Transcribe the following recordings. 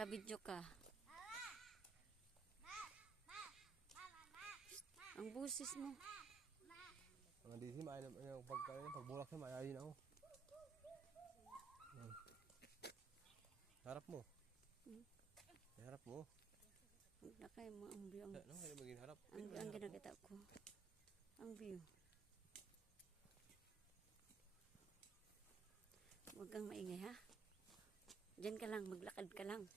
Nakabidyo ka. Ang busis mo. Ang disi maayo na pagbulak na maayo na ako. Harap mo. Harap mo. Nakay mo ang view. No, kaya maging harap. Ang ginagata ko. Ang view. Huwag kang maingay ha. Diyan ka lang, maglakad ka lang.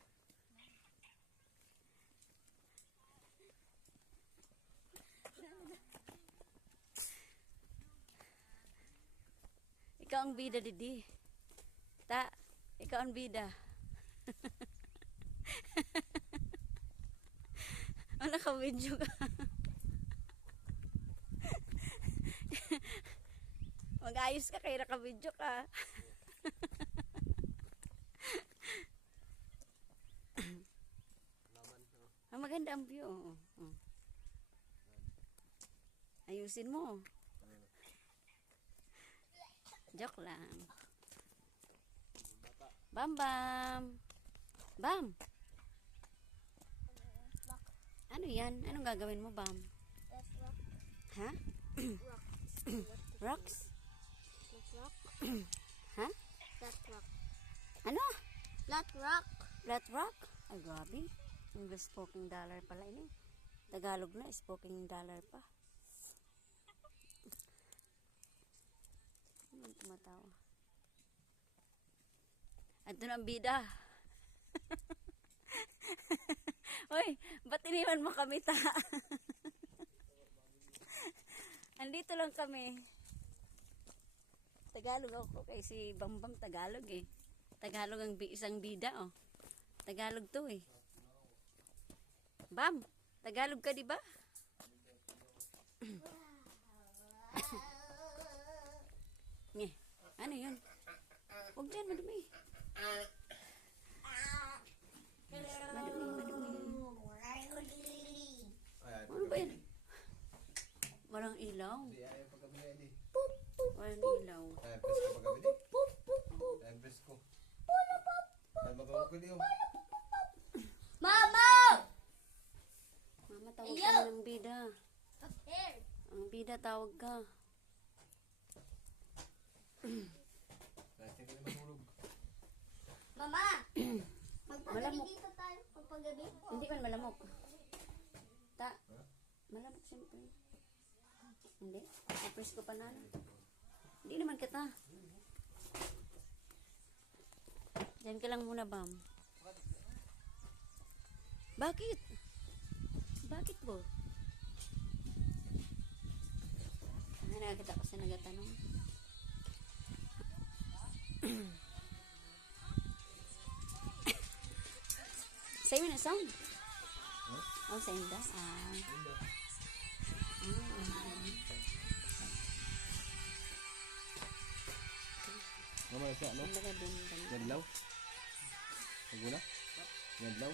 Ikaw ang bida, Didi. Ikaw ang bida. Oh, naka-video ka. Mag-ayos ka kaya naka-video ka. Ang maganda ang view. Ayusin mo. Joke lang. Bam Bam. Bam. Ano yan? Anong gagawin mo, Bam? Ha? Rocks? Ha? Flat rock. Ano? Flat rock. Flat rock? Ay, grabe. English spoken dollar pala ini. Tagalog na, spoken dollar pa. Ano tumatawa? Andun ang bida. Hoy, ba't iniwan mo kami ta? Andito lang kami. Tagalog ako kay si Bambam Tagalog eh. Tagalog ang isang bida oh. Tagalog to eh. Bam, Tagalog ka di ba? Nye, ano yun? Huwag dyan, madumi. Madumi. Ano ba yan? Walang ilaw. Walang ilaw. Mama! Mama, tawag ka ng bida. Here. Ang bida, tawag ka. Mama! Magpagabi Malamok. dito tayo. Magpagabi. Hindi man malamok. Malamok siyempre. Hindi. Kapres ko pa na. Hindi naman kita. Diyan ka lang muna, Bam. Bakit? Bakit po? Ano nakakita ko sa nagatanong? Sa'yo na song? Oh, sa inda? Mama, siya, ano? Ang laga din. Ganlaw? Paguna? Ganlaw?